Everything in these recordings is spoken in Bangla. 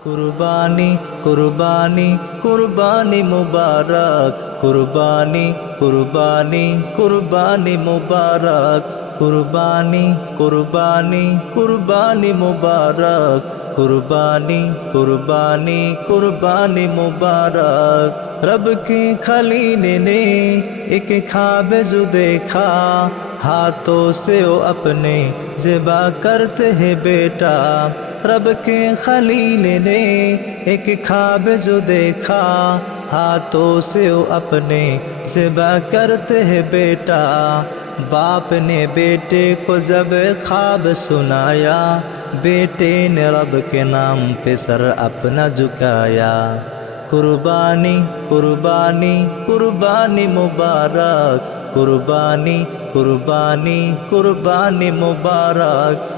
কুরবানি কুরবানি কুরবানি মুবারক কুরবানি কুরবানি কুরবানি মুবারক কুরবানি কুরবানি কুরবানি মুবারক कुर्बानी कुर्बानी कुर्बानी मुबारक रब की खलील ने एक ख्वाब जो देखा हाथों से वो अपने ज़िबा करते हैं बेटा रब के खलील ने एक ख्वाब जो देखा, हाथों से वो अपने ज़िबा करते हैं बेटा। बाप ने बेटे को जब ख्वाब सुनाया, बेटे ने रब के नाम पे सर अपना झुकाया। कुर्बानी कुर्बानी कुर्बानी मुबारक, कुर्बानी कुर्बानी कुर्बानी मुबारक।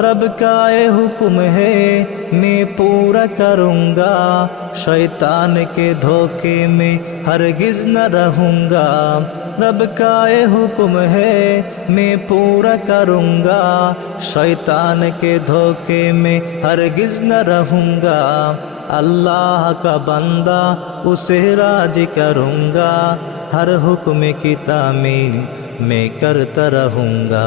रब का ये हुक्म है, मैं पूरा करूँगा। शैतान के धोखे में हरगिज न रहूँगा। रब का ये हुक्म है, मैं पूरा करूँगा। शैतान के धोखे में हरगिज न रहूँगा। अल्लाह का बंदा उसे राज करूँगा। हर हुक्म की तामील मैं करता रहूँगा।